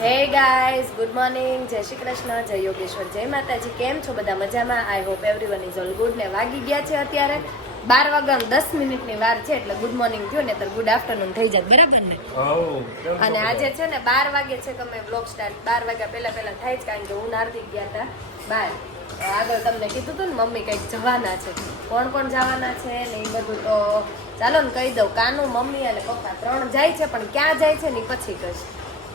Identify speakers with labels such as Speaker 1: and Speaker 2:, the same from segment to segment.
Speaker 1: Hey guys good morning જય શ્રી કૃષ્ણ જય યોગેશ્વર જય માતાજી. કેમ છો બધા મજામાં? I hope everyone is all good ને વાગી ગયા છે અત્યારે. બાર વાગ્યા દસ મિનિટની વાર છે એટલે ગુડ મોર્નિંગ થયું ને તો ગુડ આફ્ટરનૂન થઈ જાય બરાબર ને? અને આજે છે ને બાર વાગે છે તમે બ્લોગ સ્ટાર્ટ બાર વાગ્યા પહેલા પહેલા થાય જ કારણ કે હું નારદી ગયા હતા બાર. આગળ તમને કીધું હતું ને મમ્મી કંઈક જવાના છે. કોણ કોણ જવાના છે ને એ બધું તો ચાલો ને કહી દઉં. કાનું મમ્મી અને પપ્પા ત્રણ જાય છે પણ ક્યાં જાય છે ને પછી કહીશ.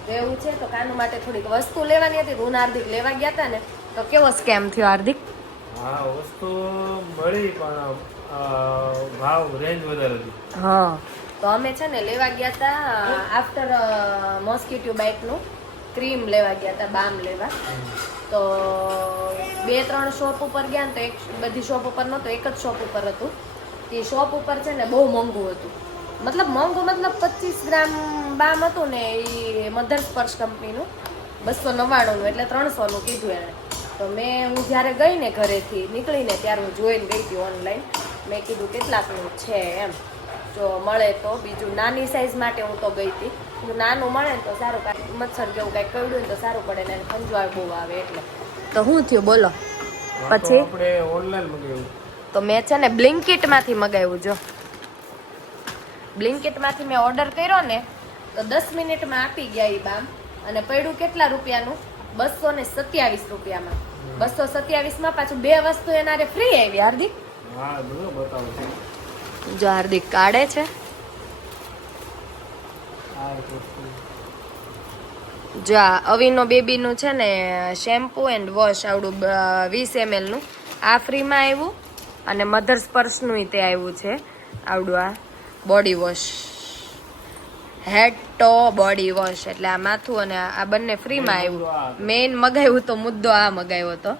Speaker 1: તો એવું છે? તો કાનું માટે થોડીક વસ્તુ લેવાની હતી. હું હાર્દિક લેવા ગયા હતા ને. તો કેવો સ્કેમ થયો હાર્દિક?
Speaker 2: હા વસ્તુ મળી પણ ભાવ રેન્જ વધારે હતી.
Speaker 1: હા. તો અમે છે ને લેવા ગયા હતા આફ્ટર મોસ્કિટો બાઇકનું ક્રીમ લેવા ગયા હતા બામ લેવા. તો બે ત્રણ શોપ ઉપર ગયા ને તો એક બધી શોપ ઉપર નહોતો એક જ શોપ ઉપર હતું. તે શોપ ઉપર છે ને બહુ મોંઘું હતું. મતલબ મોંઘું મતલબ પચીસ ગ્રામ બામ હતું ને એ મધર સ્પર્શ કંપનીનું બસો નવ્વાણુંનું એટલે ત્રણસોનું કીધું એણે. તો મેં હું જ્યારે ગઈ ને ઘરેથી નીકળીને ત્યારે હું જોઈને ગઈ હતી ઓનલાઈન મેં કીધું કેટલાકનું છે એમ. જો મળે તો બીજું નાની સાઇઝ માટે હું તો ગઈ હતી. હું નાનું મળે ને તો સારું કાંઈ મચ્છર જેવું કાંઈ કરડ્યું ને તો સારું પડે ને ખંજવાળ બહુ આવે એટલે. તો શું થયું? બોલો. પછી?
Speaker 2: આપણે ઓનલાઈન મગાવ્યું.
Speaker 1: તો મેં છે ને બ્લિંકિટમાંથી મગાવ્યું જો. બ્લિંકિટમાંથી મેં ઓર્ડર કર્યો ને તો દસ મિનિટમાં આપી ગયા એ બામ. અને પડ્યું કેટલા રૂપિયાનું? બસો ને સત્યાવીસ રૂપિયામાં. બસો સત્યાવીસમાં પાછું બે વસ્તુ એના ફ્રી આવી હાર્દિક. જો હાર્દિક કાઢે છે. જો આ અવિનો બેબીનું છે ને શેમ્પુ એન્ડ વોશ આવડું વીસ એમએલનું. આ ફ્રીમાં આવ્યું અને મધર સ્પર્શનું તે આવ્યું છે. આવડું આ. Body wash head to body wash એટલે આ માથું અને આ બંને ફ્રીમાં આવ્યું. મેઇન મગાવ્યું તો મુદ્દો આ મગાવ્યો હતો.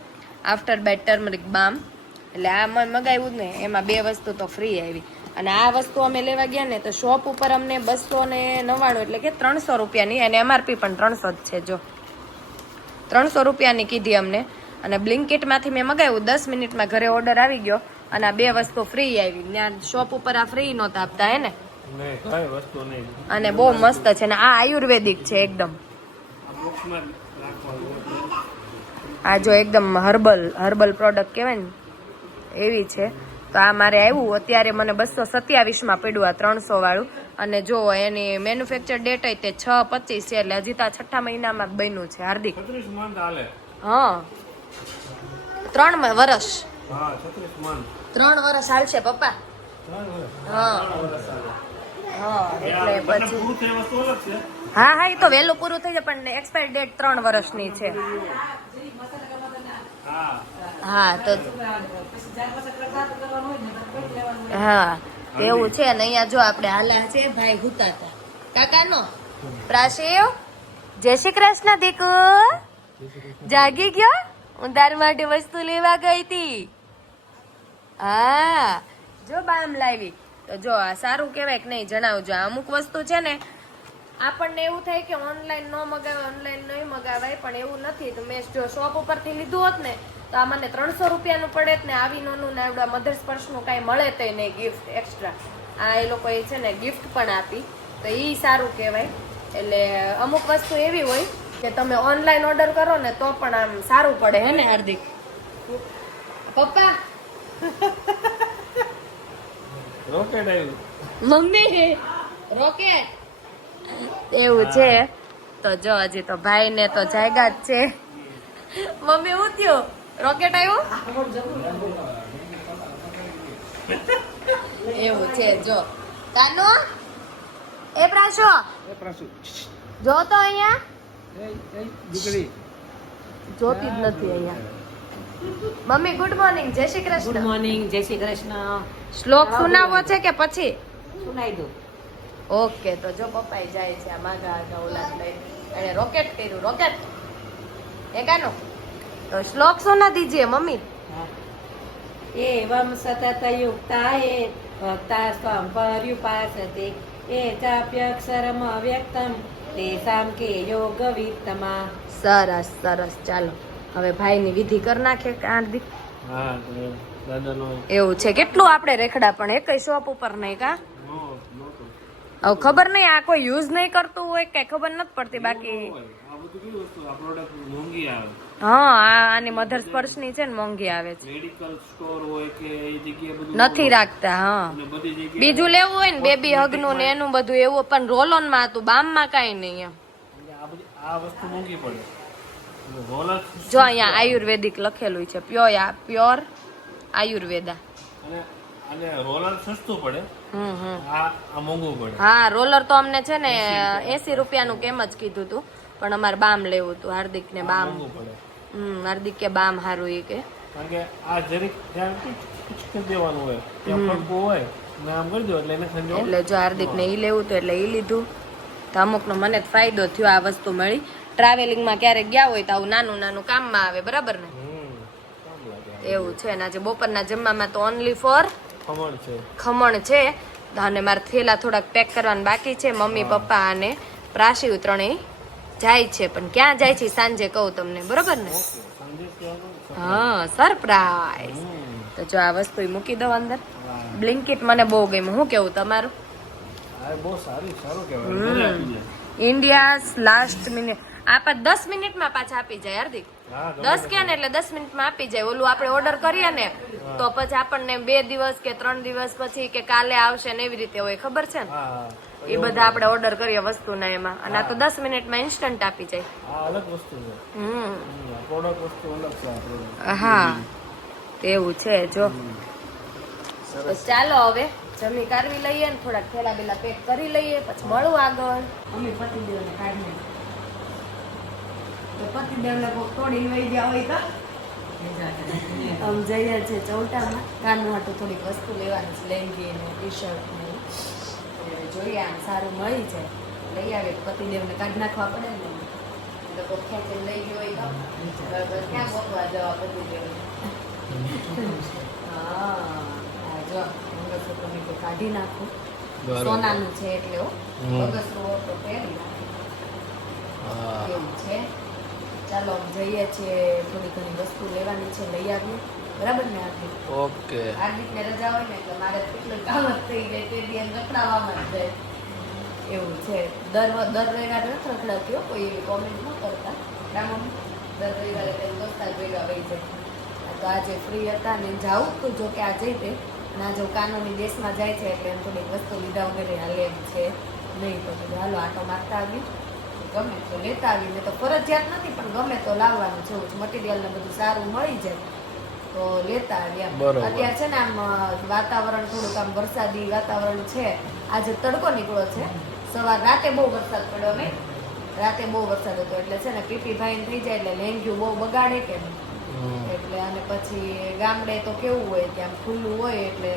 Speaker 1: આફ્ટર બેડ ટર્મરિક બામ એટલે આ મેં મગાવ્યું ને એમાં બે વસ્તુ તો ફ્રી આવી. અને આ વસ્તુ અમે લેવા ગયા ને તો શોપ ઉપર અમને બસો ને નવ્વાણું એટલે કે ત્રણસો રૂપિયાની અને એમઆરપી પણ ત્રણસો જ છે જો. ત્રણસો રૂપિયાની કીધી અમને. અને બ્લિંકિટમાંથી મેં મગાવ્યું. દસ મિનિટમાં ઘરે ઓર્ડર આવી ગયો. અને આ બે વસ્તુ ફ્રી આવી. ત્યાં શોપ ઉપર આ ફ્રી નહોતા આપતા હે ને? અને બહુ મસ્ત છે ને આ આયુર્વેદિક છે એકદમ.
Speaker 2: આ જ
Speaker 1: એકદમ હર્બલ હર્બલ પ્રોડક્ટ કહેવાય ને એવી છે. તો આ મારે આવ્યું અત્યારે મને બસો સત્યાવીસમાં પડ્યું આ ત્રણસો વાળું. અને જો એની મેન્યુફેક્ચર ડેટ તે છ પચીસ છે એટલે હજી તો છઠ્ઠા મહિનામાં બન્યું છે હાર્દિક. હા. ત્રણ વર્ષ.
Speaker 2: હા
Speaker 1: ત્રણ વર્ષ હાલશે પપ્પા? હા. હા એ તો વહેલું પૂરું થઈ જાય પણ એક્સપાયર ડેટ ત્રણ વર્ષની છે.
Speaker 2: હા.
Speaker 1: તો હા એવું છે ને અહીંયા જો આપણે હાલ્યા છે ભાઈ હુતાતા કાકાનો? પ્રાશિવ જય શ્રી કૃષ્ણ દીકુ. જાગી ગયો? તાર માટે વસ્તુ લેવા ગઈ હતી. હા. જો બામ લાવી, તો જો આ સારું કહેવાય કે નહીં જણાવજો. અમુક વસ્તુ છે ને, આપણને એવું થાય કે ઓનલાઈન ન મગાવાય ઓનલાઈન નહીં મગાવાય, પણ એવું નથી. તો મેં જો શોપ ઉપરથી લીધું હોત ને, તો આ મને ત્રણસો રૂપિયાનું પડે ને, આવી નોનું ને આવડા મધર સ્પર્શનું કાંઈ મળે તો નહીં ગિફ્ટ એક્સ્ટ્રા આ એ લોકોએ છે ને ગિફ્ટ પણ આપી. તો એ સારું કહેવાય. એટલે અમુક વસ્તુ એવી હોય કે તમે ઓનલાઈન ઓર્ડર કરો ને, તો પણ આમ સારું પડે, હે ને હાર્દિક? પપ્પા
Speaker 2: રોકેટ આવ્યું.
Speaker 1: મમ્મી? રોકેટ એવું છે? તો જો હજી તો ભાઈ ને તો જાયગા જ છે. મમ્મી હું થયું? રોકેટ આવ્યું? એવું છે જો. તાનો એ પ્રાશો?
Speaker 2: એ પ્રાશો.
Speaker 1: જો તો અહીંયા?
Speaker 2: એ એ દીકરી
Speaker 1: જોતી જ નથી અહીંયા. મમ્મી ગુડ મોર્નિંગ જય શ્રી
Speaker 3: ગુડ મોર્નિંગ જય શ્રી કૃષ્ણ.
Speaker 1: શ્લોક સુનાવો છે કે પછી?
Speaker 3: સુનાઈ દો.
Speaker 1: ઓકે તો જો પપ્પાએ જાય છે આ માગા આગા ઓલા એને રોકેટ કર્યું રોકેટ. એકાનો તો શ્લોક સુના દીજીએ મમ્મી.
Speaker 3: એવમ સતત યુક્તાએ ભક્તા સ્વમ પર્યુપાસતે. એ ચાપ્યક્ષરમ અવ્યક્તમ. તેસામ કે યોગ વિત્તમા
Speaker 1: સરસ સરસ. ચાલો. હવે ભાઈની વિધિ કરી નાખે હાર્દિક
Speaker 2: હા
Speaker 1: એવું છે. કેટલું આપણે રેખડા પણ એકય શોપ ઉપર નહીં કા? હવે ખબર નહીં આ કોઈ યુઝ નહીં કરતું હોય કે ખબર નથી પડતી બાકી હા આ આની મધર્સ પર્સની છે ને મોંઘી આવે છે. નથી રાખતા હા. બીજું લેવું હોય ને બેબી હગનું ને એનું બધું એવું પણ રોલોનમાં હતું બામમાં કાંઈ નહીં એમ.
Speaker 2: આ વસ્તુ મોંઘી પડે. રોલર
Speaker 1: જો અહીંયા આયુર્વેદિક લખેલું છે પ્યોર પ્યોર આયુર્વેદા.
Speaker 2: અને રોલર સસ્તું પડે.
Speaker 1: હમ હમ.
Speaker 2: આ આ મોંઘું પડે.
Speaker 1: હા રોલર તો અમને છે ને એસી રૂપિયાનું કેમ જ કીધું હતું પણ અમારે બામ લેવું હતું હાર્દિક ને બામ. હમ હાર્દિક કે બામ હારું એ કે.
Speaker 2: કારણ કે આ જરીક ત્યાં દેવાનું હોય. ત્યાં હોય ને કરી દો એટલે એને
Speaker 1: એટલે જો હાર્દિક ને ઈ લેવું હતું એટલે ઈ લીધું. તો અમુકનો મને ફાયદો થયો આ વસ્તુ મળી. ટ્રાવેલિંગમાં ક્યારેક ગયા હોય તો આવું નાનું નાનું કામમાં આવે બરાબર ને? એવું છે. ને આજે બપોરના જમવામાં તો ઓનલી ફોર
Speaker 2: ખમણ છે.
Speaker 1: ખમણ છે. અને મારા થેલા થોડાક પેક કરવાના બાકી છે. મમ્મી પપ્પા અને પ્રાશી ત્રણેય જાય છે. પણ ક્યાં જાય છે સાંજે કહું તમને બરોબર ને? હા સરપ્રાઈઝ. તો જો આ વસ્તુ મૂકી દો અંદર. બ્લિંકિટ મને બહુ ગમ્યું. શું કેવું તમારું?
Speaker 2: બહુ સારું કહેવાય.
Speaker 1: લાસ્ટ મિનિટ આપા દસ મિનિટમાં પાછા આપી જાય હાર્દિક. દસ કે ને એટલે દસ મિનિટમાં આપી જાય. ઓલું આપણે ઓર્ડર કરીએ ને તો પછી આપણને બે દિવસ કે ત્રણ દિવસ પછી કે કાલે આવશે ને એવી રીતે હોય ખબર છે ને? એ બધા આપણે ઓર્ડર કરીએ વસ્તુના એમાં. અને આ તો દસ મિનિટમાં ઇન્સ્ટન્ટ આપી જાય.
Speaker 2: અલગ વસ્તુ છે.
Speaker 1: હમ.
Speaker 2: પ્રોડક્ટ વસ્તુ અલગ છે
Speaker 1: હા. એવું છે જો. ચાલો હવે જમી કાઢવી લઈએ ને થોડાક થેલા બેલા પેક કરી લઈએ પછી મળું આગળ.
Speaker 3: અમે પતિદેવને કાઢીને તો પતિદેવને કોક તોડીને વહી ગયા હોય તો.
Speaker 1: આમ જઈએ છે ચૌટામાં. કાનું હાટું થોડીક વસ્તુ લેવાની છે લેંગી ને ટી શર્ટ ને જોઈએ આમ સારું મળી જાય. લઈ આવે પતિદેવને કાઢી નાખવા પડે ને એટલે કોક ખેંચીને લઈ ગયો હોય તો. ક્યાં ગોતવા જવા પતિદેવને હા આ જો મંગળસૂત્ર કાઢી નાખું. સોનાનું છે એટલે.
Speaker 2: હમ.
Speaker 1: તો પહેરી નાખું. એવું છે. ચાલો જઈએ છીએ થોડી ઘણી વસ્તુ લેવાની છે લઈ આવીએ. બરાબર ને હાર્દિક
Speaker 2: ઓકે.
Speaker 1: હાર્દિકને રજા હોય ને એટલે મારે કેટલું કામ જ થઈ જાય તે દી રખડાવવામાં જ જાય. એવું છે. દર દર રવિવારે નથી રખડાવતી કોઈ એવી કોમેન્ટ ન કરતા. રામમ દર રવિવારે કંઈ દોસ્તાર ભેગા વહી જાય. તો આજે ફ્રી હતા ને જાઉં તો જો કે આ જઈ તે ના જો કાનોની દેશમાં જાય છે એટલે એમ થોડીક વસ્તુ લીધા વગેરે હાલે એમ છે. નહીં તો હાલો આટો મારતા આવી ગમે તો લેતા આવી ને તો ફરજિયાત નથી પણ ગમે તો લાવવાનું છે મટીરિયલ ને બધું સારું મળી જાય તો લેતા
Speaker 2: આવ્યા
Speaker 1: અત્યારે છે ને આમ વાતાવરણ થોડુંક આમ વરસાદી વાતાવરણ છે. આજે તડકો નીકળ્યો છે. સવાર રાતે બહુ વરસાદ પડ્યો અમે. રાતે બહુ વરસાદ હતો. એટલે છે ને પીપી ભાઈ થઈ જાય એટલે લેંગ્યું બહુ બગાડે કે એટલે અને પછી ગામડે તો કેવું હોય કે આમ ખુલ્લું હોય એટલે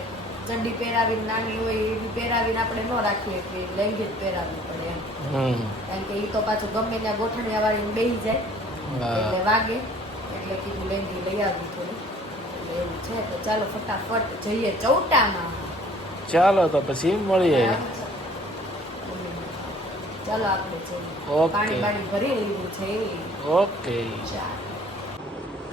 Speaker 1: ચડ્ડી પહેરાવીને નાની હોય એવી પહેરાવીને આપણે ન રાખીએ કે લેંગી પહેરાવવી પડે એમ. કારણ કે એ તો પાછું ગમે ત્યાં ગોઠણિયા વાળીને બેસી જાય એટલે વાગે. એટલે કીધું લેંગી લઈ આવી થોડી. એટલે એવું છે. તો ચાલો ફટાફટ જઈએ ચૌટામાં.
Speaker 2: ચાલો તો પછી મળીએ.
Speaker 1: ચાલો આપણે જઈએ પાણી પાણી ભરી લીધું છે. એ
Speaker 2: ઓકે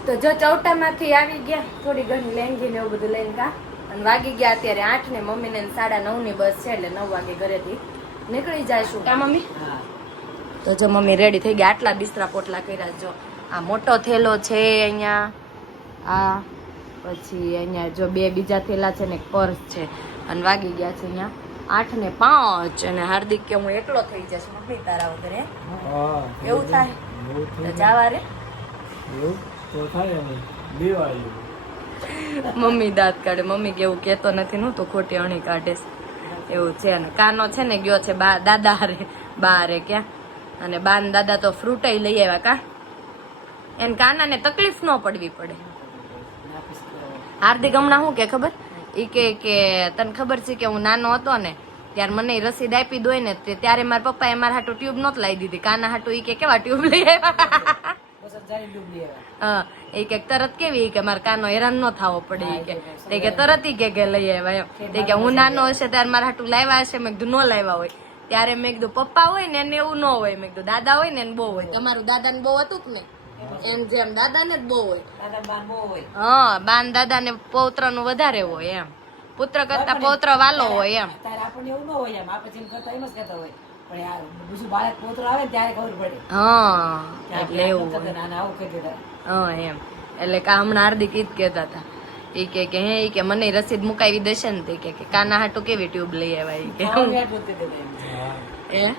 Speaker 1: તો જો ચૌટામાંથી આવી ગયા થોડી ઘણી લેંગી ને એવું બધું લઈને ગા અને વાગી ગયા અત્યારે આઠ ને મમ્મી ને સાડા નવની બસ છે એટલે નવ વાગે ઘરેથી નીકળી જઈશું. કા મમ્મી?
Speaker 3: હા.
Speaker 1: તો જો મમ્મી રેડી થઈ ગયા. આટલા બિસ્તરા પોટલા કર્યા જો. આ મોટો થેલો છે અહીંયા. આ પછી અહીંયા જો બે બીજા થેલા છે ને એક પર્સ છે. અને વાગી ગયા છે અહીંયા આઠ ને પાંચ. અને હાર્દિક કે હું એકલો થઈ જઈશ મમ્મી તારા વગર. એવું થાય. જવા રે
Speaker 2: એવું તો થાય ને દિવાળી.
Speaker 1: મમ્મી દાંત કાઢે. મમ્મી કેવું કેતો નથી નું તો ખોટી અણી કાઢે એવું છે અને કાનો છે ને, ગયો છે બા દાદા હારે બા ક્યાં. અને બા દાદા તો ફ્રૂટ લઈ આવ્યા કા? એને કાનાને તકલીફ ન પડવી પડે. હાર્દિક હમણાં શું કે ખબર? ઈ કે કે, તને ખબર છે કે હું નાનો હતો ને, ત્યારે મને રસીદ આપી દોય ને ત્યારે મારા પપ્પાએ મારા હાટું ટ્યુબ નોત લાવી દીધી. કાના હાટું ઈ કે, કેવા ટ્યુબ લઈ આવ્યા? હા એ કે તરત કેવી? કે મારા કાનો હેરાન ન થવો પડે કે. તે કે તરત ઈ કે કે લઈ આવ્યા એમ. તે કે હું નાનો હશે ત્યારે મારા હાટું લાવ્યા હશે મેં કીધું ન લાવ્યા હોય. ત્યારે મેં કીધું પપ્પા હોય ને એને એવું ન હોય. મેં કીધું દાદા હોય ને એને બહુ હોય. તમારું દાદાને બહુ હતું કે નહીં? એમ જેમ દાદાને જ બહુ હોય.
Speaker 3: દાદા બાન બહુ હોય.
Speaker 1: હા બાન દાદા ને પૌત્રનું વધારે હોય એમ. પુત્ર કરતા પૌત્ર વાલો હોય એમ.
Speaker 3: તારે આપણને એવું ન હોય એમ. આપણે જેમ કરતા એમ જ કહેતા હોય. પણ આ બીજું બાળક પોતરો આવે ને ત્યારે ખબર પડે.
Speaker 1: હા એટલે એવું
Speaker 3: કરતા
Speaker 1: હોય.
Speaker 3: હતા ને આને આવું કરી
Speaker 1: હા એમ. એટલે કા હમણાં હાર્દિક ઈ જ કહેતા હતા. એ કે કે હે ઈ કે મને રસીદ મુકાવી દેશે ને તે કે કે કાના હાટુ કેવી ટ્યુબ લઈ આવ્યા ઈ? કે. એ.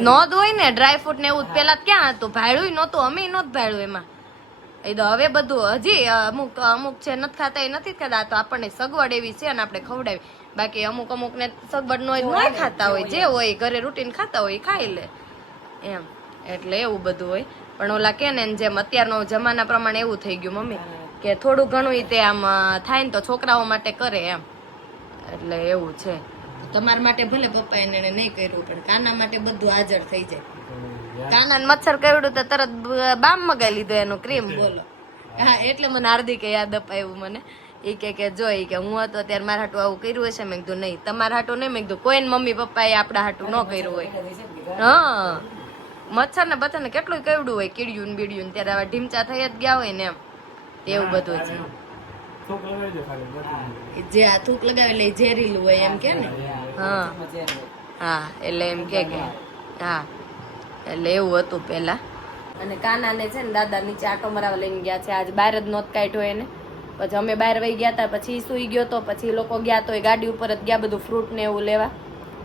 Speaker 1: નોંધ હોય ને ડ્રાય ફ્રૂટ ને એવું પેલા ક્યાં હતું? ભાડ્યું નહોતું અમે નહોતું ભાડ્યું એમાં. એ તો હવે બધું હજી અમુક અમુક છે નથી ખાતા એ નથી ખાતા. તો આપણને સગવડ એવી છે ને આપણે ખવડાવી. બાકી અમુક અમુક ને સગવડ નો હોય ખાતા હોય. જે હોય ઘરે રૂટીન ખાતા હોય ખાઈ લે. એમ. એટલે એવું બધું હોય. પણ ઓલા કે ને જેમ અત્યારનો જમાના પ્રમાણે એવું થઈ ગયું મમ્મી કે થોડું ઘણું તે આમ થાય ને તો છોકરાઓ માટે કરે એમ. એટલે એવું છે. તમારા માટે ભલે પપ્પા એને નહીં કર્યું પણ કાના માટે બધું હાજર થઈ જાય. કાના મચ્છર કરડ્યું તો તરત બામ મગાઈ લીધો એનો ક્રીમ બોલો. હા એટલે મને હાર્દિકે યાદ અપાયું મને. એ કે કે જો એ કે હું હતો ત્યારે મારા હાટું આવું કર્યું હશે. મેં કીધું નહીં તમારા હાટું નહીં. મેં કીધું કોઈને મમ્મી પપ્પાએ આપણા હાટું ન કર્યું હોય. હા. મચ્છર ને બચ્ચા ને કેટલું કેવડું હોય કીડ્યું ને બીડ્યું ત્યારે આવા ઢીમચા થઈ જ ગયા હોય ને એમ. એવું બધું છે. જે આ થૂક લગાવે એટલે ઝેરીલું હોય એમ કે ને? હા. હા એટલે એમ કે કે. હા. એટલે એવું હતું પેલા અને કાનાને છે ને દાદા નીચે આટો મરાવા લઈને ગયા છે. આજ બહાર જ નોત કાઢ્યો એને. પછી અમે બહાર વહી ગયા હતા પછી સુઈ ગયો તો પછી લોકો ગયા તો એ ગાડી ઉપર જ ગયા બધું ફ્રૂટ ને એવું લેવા.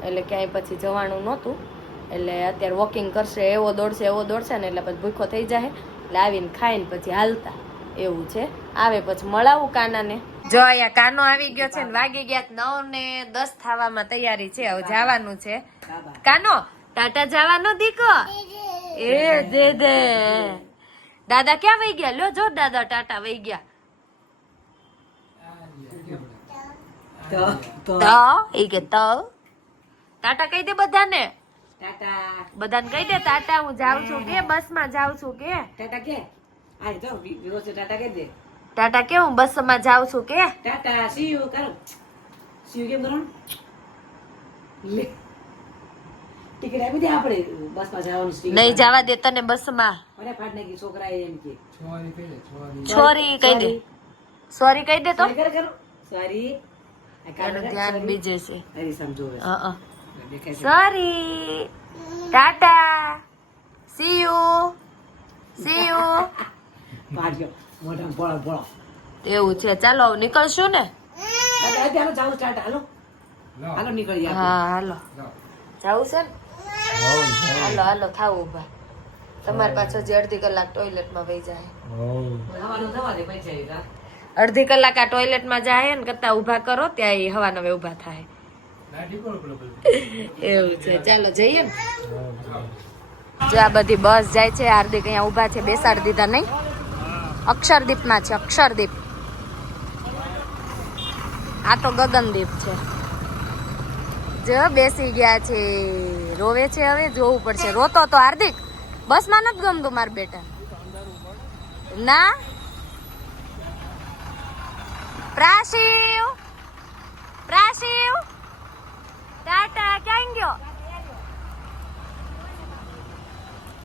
Speaker 1: એટલે ક્યાંય પછી જવાનું નહોતું. એટલે અત્યારે વોકિંગ કરશે એવો દોડશે એવો દોડશે ને એટલે પછી ભૂખો થઈ જાય એટલે આવીને ખાઈને પછી હાલતા. એવું છે. આવે પછી મળાવું કાનાને. જો અહીંયા કાનો આવી ગયો છે ને વાગી ગયા નવ ને દસ થવામાં તૈયારી છે હવે જવાનું છે. કાનો ટાટા જવાનો દીકો? એ દે દે. દાદા ક્યાં વહી ગયા? લ્યો જો દાદા ટાટા વહી ગયા.
Speaker 3: તો
Speaker 1: એ કે ત. ટાટા કહી દે બધાને.
Speaker 3: ટાટા.
Speaker 1: બધાને કહી દે ટાટા હું જાઉં છું કે બસમાં જાઉં છું કે.
Speaker 3: ટાટા કે? આ જો વ્યવસ્થિત ટાટા કહી દે.
Speaker 1: ટાટા કે હું બસમાં જાઉં છું કે.
Speaker 3: ટાટા સી યુ કરો. સી યુ કેમ કરો? લે. ટિકિટ આપી દે આપણે બસમાં જવાનું છે.
Speaker 1: નહીં જવા દે તને બસમાં.
Speaker 3: મને ફાટ નાખી છોકરા એમ કે.
Speaker 1: છોરી કહી દે સોરી કહી દે. તો
Speaker 3: કહી દે તો. સોરી
Speaker 1: એનું ધ્યાન બીજે છે.
Speaker 3: સમજો હવે.
Speaker 1: હા
Speaker 3: દેખાય છે.
Speaker 1: Sorry tata. See you see you
Speaker 3: પાડ્યો. મોઢા બોળો બોળો
Speaker 1: એવું છે. ચાલો નીકળશું ને?
Speaker 3: જાઉં હાલો જાવું સ્ટાર્ટ હાલો. હાલો નીકળી.
Speaker 1: હા હાલો. જાવું છે ને? હાલો હાલો થાવ ઊભા તમારી પાછો જે અડધી કલાક ટોયલેટમાં વહી જાય. અડધી કલાક આ ટોયલેટમાં જાય ને કરતા ઊભા કરો, ત્યાં એ હવા નવે ઊભા થાય? એવું છે. ચાલો, જઈએ ને. જો આ બધી બસ જાય છે, હાર્દિક અહીંયા ઊભા છે, બેસાડી દીધા નહીં. અક્ષરદીપમાં છે, અક્ષરદીપ. આ તો ગગનદીપ છે. જો બેસી ગયા છે. રોવે છે હવે, જોવું પડશે. રોતો તો હાર્દિક. બસમાં નથી ગમતું મારા બેટા ના? પ્રાશિવ પ્રાશિવ ટાટા ક્યાં ગયો?